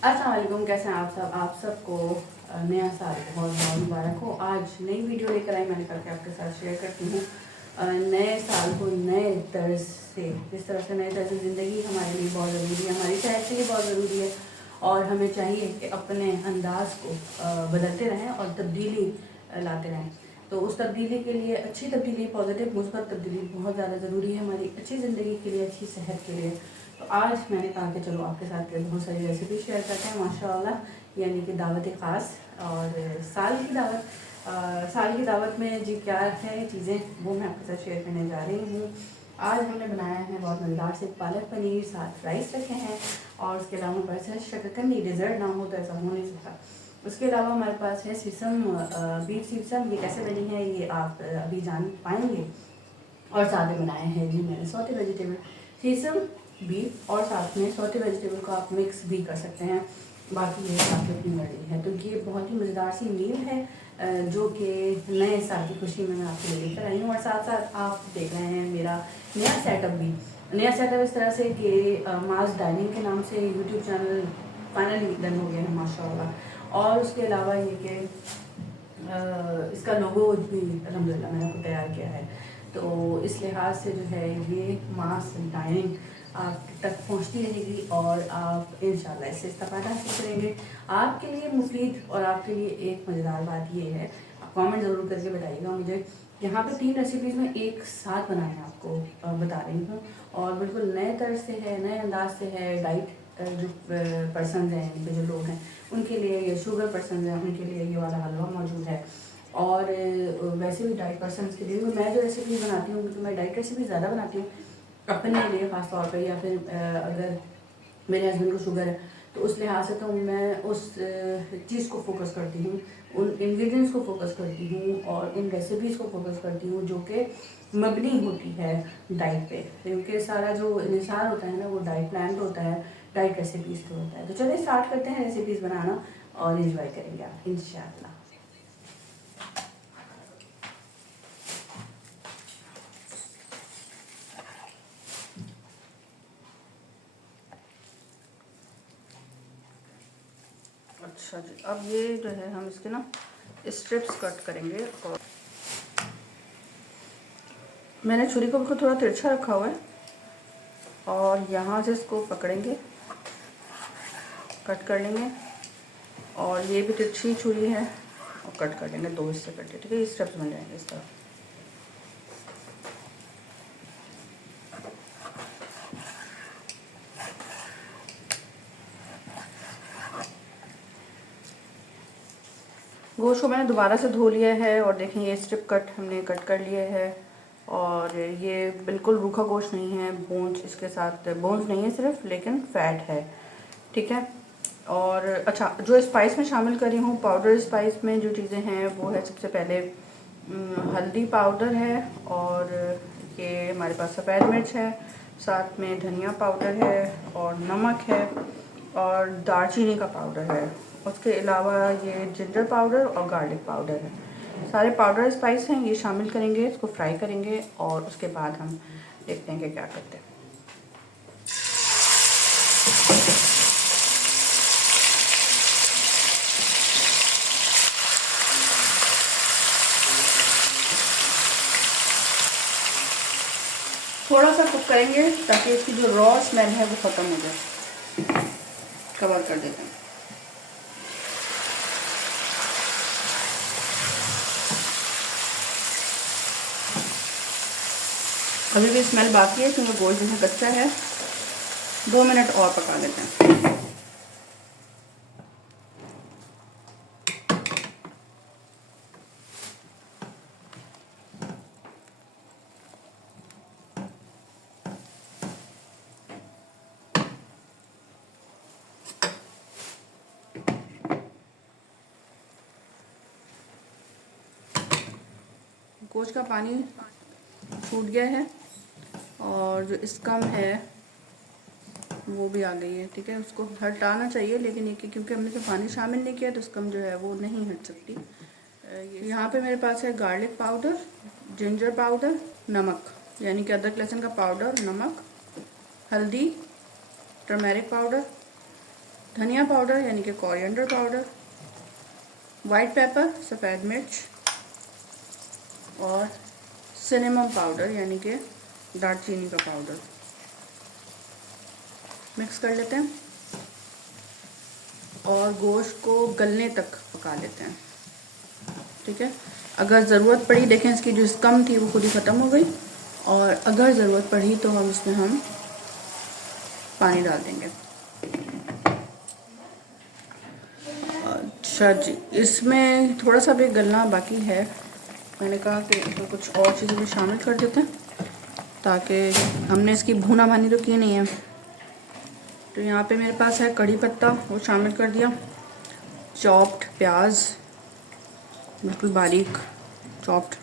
अस्सलाम वालेकुम, कैसे हैं आप सब। आप सबको नया साल बहुत बहुत मुबारक हो। आज नई वीडियो लेकर आई, मैंने कहा कि आपके साथ शेयर करती हूँ नए साल को नए तर्ज से। जिस तरह से नए तर्ज ज़िंदगी हमारे लिए बहुत ज़रूरी है, हमारी सेहत के लिए बहुत ज़रूरी है और हमें चाहिए कि अपने अंदाज को बदलते रहें और तब्दीली लाते रहें। तो उस तब्दीली के लिए, अच्छी तब्दीली, पॉजिटिव मुस्बत तब्दीली बहुत ज़्यादा ज़रूरी है हमारी अच्छी ज़िंदगी के लिए, अच्छी सेहत के लिए। तो आज मैंने कहा कि चलो आपके साथ बहुत सारी रेसिपी शेयर करते हैं माशाल्लाह, यानी कि दावत ख़ास और साल की दावत। साल की दावत में जी क्या है चीज़ें, वो मैं आपके साथ शेयर करने जा रही हूँ। आज हमने बनाया है बहुत मज़ेदार से पालक पनीर, साथ राइस रखे हैं और उसके अलावा हमारे पास है शकरकंदी। डिज़र्ट ना हो तो ऐसा हो नहीं सकता। उसके अलावा हमारे पास है सीसम, बीफ सीसम। ये कैसे बनी है ये आप अभी जान पाएंगे। और साथ में बनाए हैं जी मैंने सौते वेजिटेबल, सीसम, बीफ और साथ में सौते वेजिटेबल को आप मिक्स भी कर सकते हैं। बाकी ये आपकी अपनी मर्जी है। तो ये बहुत ही मज़ेदार सी मील है जो कि नए साल की खुशी में मैं आपके लिए लेकर आई हूँ। और साथ साथ आप देख रहे हैं मेरा नया सेटअप भी। नया सेटअप इस तरह से कि मास डाइनिंग के नाम से यूट्यूब चैनल फाइनली डन हो गया है माशाल्लाह। और उसके अलावा ये कि इसका लोगो भी अल्हम्दुलिल्लाह मैंने आपको तैयार किया है। तो इस लिहाज से जो है ये मास डाइनिंग आप तक पहुंचती रहेगी और आप इंशाल्लाह इससे इस्तेफादा हासिल करेंगे। आपके लिए मुफीद और आपके लिए एक मज़ेदार बात ये है, आप कमेंट ज़रूर करके बताइएगा मुझे। यहाँ पे 3 रेसिपीज़ में एक साथ बनाने आपको बता रही हूँ और बिल्कुल नए तर्ज से है, नए अंदाज से है। डाइट जो पर्सन हैं, यानी कि जो लोग हैं उनके लिए, ये शुगर पर्सन हैं उनके लिए ये वाला हलवा मौजूद है। और वैसे भी डाइट पर्सन के लिए मैं जो रेसिपी बनाती हूँ, क्योंकि मैं डाइट रेसिपी ज़्यादा बनाती हूँ अपने लिए ख़ास तौर पे, या फिर अगर मेरे हस्बैंड को शुगर है तो उस लिहाज से तो मैं उस चीज़ को फोकस करती हूँ, उन इंग्रेडिएंट्स को फोकस करती हूँ और उन रेसिपीज़ को फोकस करती हूँ जो कि मबनी होती है डाइट पे। क्योंकि सारा जो निसार होता है ना वो डाइट प्लान पे होता है, डाइट रेसिपीज़ पे होता है। तो चलिए स्टार्ट करते हैं रेसिपीज़ बनाना और इंजॉय करेंगे आप इंशाल्लाह। अच्छा जी, अब ये जो है हम इसके ना स्ट्रिप्स कट करेंगे। और मैंने छुरी को बिल्कुल थोड़ा तिरछा रखा हुआ है और यहाँ से इसको पकड़ेंगे, कट कर लेंगे। और ये भी तिरछी छुरी है और कट कर लेंगे, 2 हिस्से करके, ठीक है। ये स्टेप्स बन जाएंगे इस तरह। गोश्त को मैंने दोबारा से धो लिया है और देखें ये स्ट्रिप कट हमने कट कर लिया है। और ये बिल्कुल रूखा गोश्त नहीं है, बोन्स इसके साथ, बोन्स नहीं है सिर्फ, लेकिन फैट है, ठीक है। और अच्छा, जो स्पाइस में शामिल करी हूँ, पाउडर स्पाइस में जो चीज़ें हैं वो है, सबसे पहले हल्दी पाउडर है और ये हमारे पास सफ़ेद मिर्च है, साथ में धनिया पाउडर है और नमक है और दालचीनी का पाउडर है। उसके अलावा ये जिंजर पाउडर और गार्लिक पाउडर है। सारे पाउडर स्पाइस हैं, ये शामिल करेंगे, इसको फ्राई करेंगे और उसके बाद हम देखते हैं कि क्या करते हैं। थोड़ा सा कुक करेंगे ताकि इसकी जो रॉ स्मेल है वो ख़त्म हो जाए। कवर कर देते हैं। अभी भी स्मेल बाकी है क्योंकि गोश्त जो कच्चा है। 2 मिनट और पका लेते हैं। गोश्त का पानी छूट गया है और जो स्कम है वो भी आ गई है, ठीक है। उसको हटाना चाहिए, लेकिन ये क्योंकि हमने तो पानी शामिल नहीं किया तो स्कम जो है वो नहीं हट सकती। यहाँ पे मेरे पास है गार्लिक पाउडर, जिंजर पाउडर, नमक यानी कि अदरक लहसुन का पाउडर, नमक, हल्दी, टर्मेरिक पाउडर, धनिया पाउडर यानी कि कोरिएंडर पाउडर, वाइट पेपर सफ़ेद मिर्च और सिनेमम पाउडर यानी कि दालचीनी का पाउडर। मिक्स कर लेते हैं और गोश्त को गलने तक पका लेते हैं। ठीक है, अगर ज़रूरत पड़ी, देखें इसकी जो कम थी वो खुद ही ख़त्म हो गई, और अगर ज़रूरत पड़ी तो हम इसमें पानी डाल देंगे। अच्छा जी, इसमें थोड़ा सा भी गलना बाकी है। मैंने कहा कि इसमें कुछ और चीज़ें भी शामिल कर देते हैं, ताकि हमने इसकी भुना भानी तो की नहीं है। तो यहाँ पे मेरे पास है कड़ी पत्ता, वो शामिल कर दिया, चॉप्ड प्याज बिल्कुल बारीक चॉप्ड,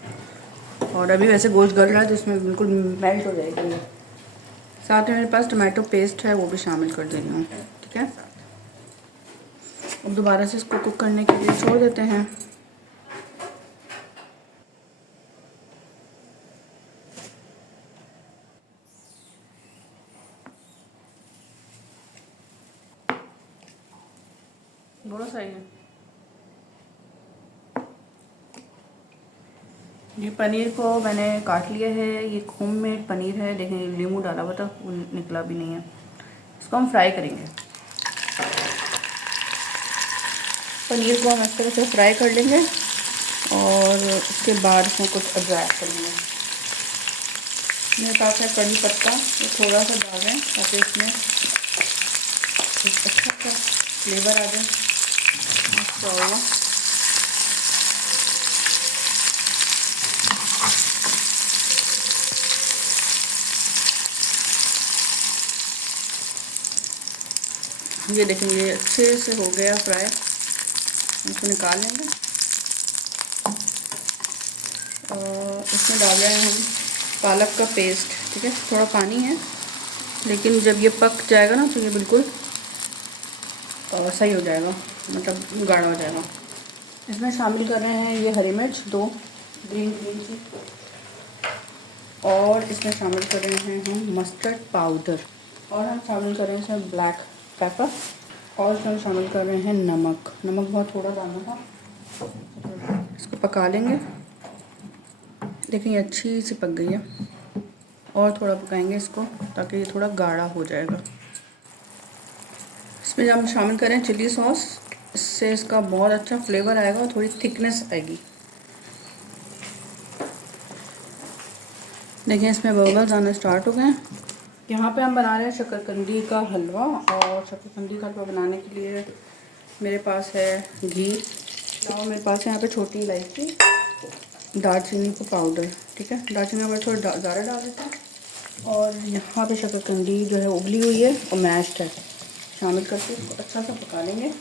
और अभी वैसे गोश्त गल रहा है तो इसमें बिल्कुल मेल्ट हो जाएगी। साथ में मेरे पास टमाटो पेस्ट है, वो भी शामिल कर दे रही हूँ। ठीक है, अब दोबारा से इसको कुक करने के लिए छोड़ देते हैं। बहुत सही है। ये पनीर को मैंने काट लिया है, ये होममेड पनीर है, देखें लीमू डाला हुआ था, वो निकला भी नहीं है। इसको हम फ्राई करेंगे। पनीर को हम इस तरह से फ्राई कर लेंगे और उसके बाद इसमें कुछ अदरक करेंगे। मेरे पास है कड़ी पत्ता, ये थोड़ा सा डाल रहे हैं ताकि इसमें एक अच्छा सा फ्लेवर आ जाए। अच्छा, ये देखेंगे ये अच्छे से हो गया फ्राई, इसको निकाल लेंगे। और इसमें डाल रहे हैं हम पालक का पेस्ट। ठीक है, थोड़ा पानी है, लेकिन जब ये पक जाएगा ना तो ये बिल्कुल सही हो जाएगा, मतलब गाढ़ा हो जाएगा। इसमें शामिल कर रहे हैं ये हरी मिर्च 2 ग्रीन ची, और इसमें शामिल कर रहे हैं हम मस्टर्ड पाउडर, और हम शामिल कर रहे हैं इसमें ब्लैक पेपर, और इसमें शामिल कर रहे हैं नमक। नमक बहुत थोड़ा डालना था। इसको पका लेंगे। देखिए ये अच्छी सी पक गई है, और थोड़ा पकाएंगे इसको ताकि ये थोड़ा गाढ़ा हो जाएगा। इसमें हम शामिल करें चिली सॉस, इससे इसका बहुत अच्छा फ्लेवर आएगा और थोड़ी थिकनेस आएगी। देखिए इसमें बबल्स आना स्टार्ट हो गए हैं। यहाँ पे हम बना रहे हैं शकरकंदी का हलवा, और शकरकंदी का हलवा बनाने के लिए मेरे पास है घी, और मेरे पास है यहाँ पे छोटी इलायची, दालचीनी का पाउडर। ठीक है, दालचीनी का पाउडर थोड़ा ज़्यादा डाल देते हैं, और यहाँ पे शकरकंदी जो है उबली हुई है और मैश्ड है, शामिल करके इसको अच्छा सा पका लेंगे।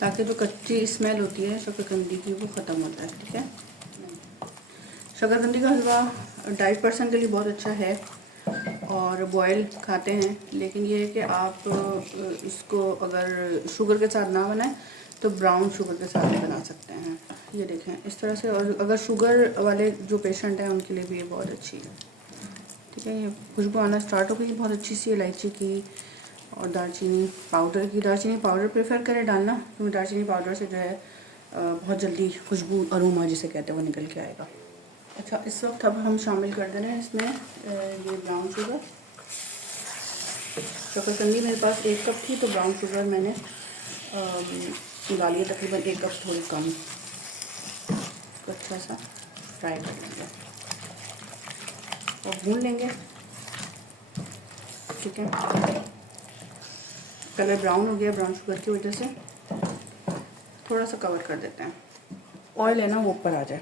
ताकि जो कच्ची स्मेल होती है शकरकंदी की वो ख़त्म होता है। ठीक है, शकरकंदी का हलवा डाइट पर्सन के लिए बहुत अच्छा है, और बॉयल खाते हैं, लेकिन ये है कि आप इसको अगर शुगर के साथ ना बनाएं तो ब्राउन शुगर के साथ भी बना सकते हैं। ये देखें इस तरह से, और अगर शुगर वाले जो पेशेंट हैं उनके लिए भी ये बहुत अच्छी है। ठीक है, ये खुशबू आना स्टार्ट हो गई बहुत अच्छी सी इलायची की और दालचीनी पाउडर की। दालचीनी पाउडर प्रेफर करें डालना, क्योंकि दालचीनी पाउडर से जो है बहुत जल्दी खुशबू अरोमा जिसे कहते हैं वो निकल के आएगा। अच्छा, इस वक्त अब हम शामिल कर दे रहे हैं इसमें ये ब्राउन शुगर। शकरकंदी मेरे पास 1 कप थी, तो ब्राउन शुगर मैंने डाली है तकरीबन 1 कप थोड़ी कम। तो अच्छा सा फ्राई कर लेंगे और भून लेंगे। ठीक है, कलर ब्राउन हो गया ब्राउन शुगर की वजह से। थोड़ा सा कवर कर देते हैं, ऑयल है ना वो ऊपर आ जाए।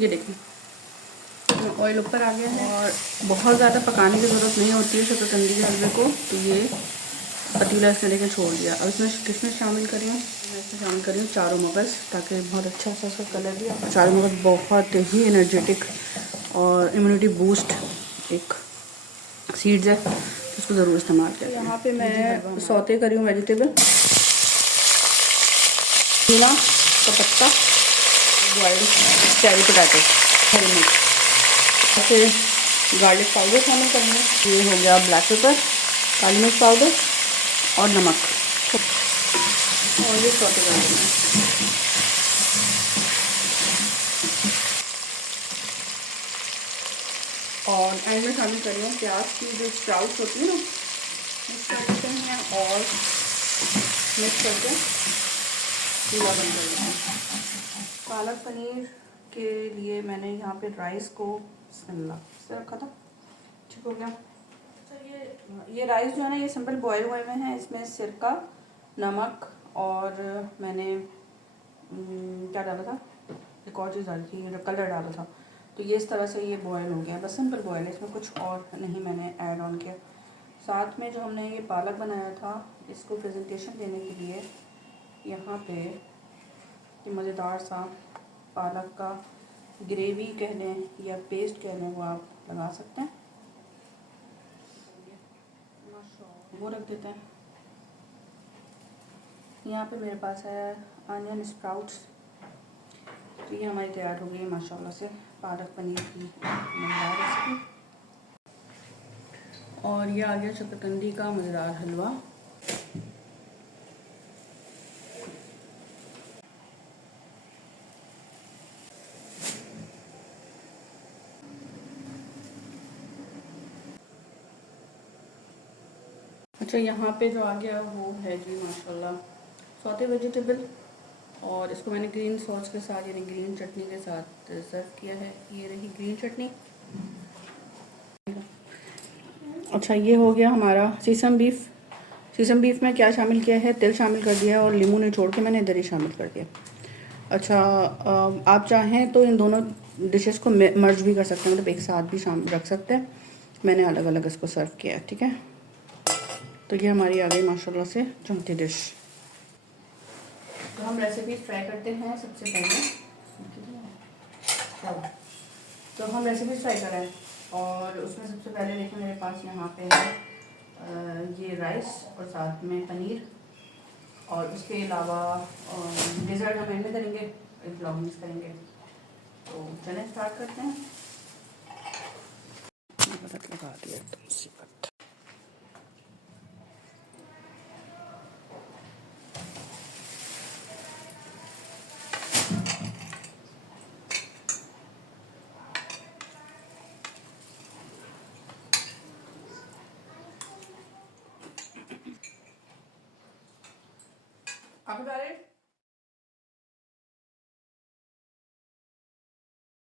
ये देखिए ऑयल ऊपर आ गया है, और बहुत ज़्यादा पकाने की ज़रूरत नहीं होती है शकरकंदी के हलवे को। तो ये पतीला इसने लेकर छोड़ दिया। अब इसमें किसमें शामिल करी हूँ, मैं इसमें शामिल करी हूँ चारों मगज़, ताकि बहुत अच्छा सा इसका कलर भी। चारों मगज़ बहुत ही एनर्जेटिक और इम्यूनिटी बूस्ट एक सीड्स है, इसको ज़रूर इस्तेमाल करें। यहाँ पे मैं सौते करी हूँ वेजिटेबल, का पत्ता, बॉइल्ड चेरी पोटैटो, हरी मिर्च, फिर गार्लिक पाउडर शामिल करेंगे। ये हो गया ब्लैक पेपर, काली मिर्च पाउडर और नमक, और ये सौटे कर देंगे। और एंड में शामिल कर रही हूँ प्याज की जो स्प्राउट्स होती है ना, मिक्स कर देते हैं और मिक्स करके चूल्हा बंद कर देते हैं। पालक पनीर के लिए मैंने यहाँ पे राइस को से रखा था, ठीक हो गया। तो ये राइस जो है ना, ये सिंपल बॉयल हुए में है। इसमें सिरका, नमक और मैंने क्या डाला था, एक और चीज़ डाली थी, कलर डाला था। तो ये इस तरह से ये बॉयल हो गया, बस सिंपल बॉयल है, इसमें कुछ और नहीं मैंने ऐड ऑन किया। साथ में जो हमने ये पालक बनाया था, इसको प्रेजेंटेशन देने के लिए यहाँ पे ये मज़ेदार सा पालक का ग्रेवी कह लें या पेस्ट कह लें, वो आप लगा सकते हैं। वो रख देते हैं। यहाँ पे मेरे पास है अनियन स्प्राउट्स। तो ये हमारी तैयार हो गई है माशाल्लाह से पालक पनीर की मज़ेदार रेसिपी। और ये आ गया शकरकंदी का मज़ेदार हलवा। अच्छा, यहाँ पे जो आ गया वो है जी माशाल्लाह सौते वेजिटेबल, और इसको मैंने ग्रीन सॉस के साथ यानी ग्रीन चटनी के साथ सर्व किया है। ये रही ग्रीन चटनी। अच्छा, ये हो गया हमारा सीसम बीफ। सीसम बीफ में क्या शामिल किया है, तिल शामिल कर दिया और नींबू निचोड़ के मैंने इधर ही शामिल कर दिया। अच्छा, आप चाहें तो इन दोनों डिशेस को मर्ज भी कर सकते हैं, मतलब एक साथ भी शामिल रख सकते हैं। मैंने अलग अलग इसको सर्व किया है, ठीक है। तो ये हमारी आ गई माशाल्लाह से चौथी डिश। तो हम रेसिपीज ट्राई करते हैं सबसे पहले। तो हम रेसिपीज ट्राई करें, और उसमें सबसे पहले देखिए मेरे पास यहाँ पे है ये राइस और साथ में पनीर, और उसके अलावा डिज़र्ट हम एंड में करेंगे, एक ब्लॉग मिस करेंगे। तो चलें स्टार्ट करते हैं। लगा दिया एकदम सी बात। आप बता रहे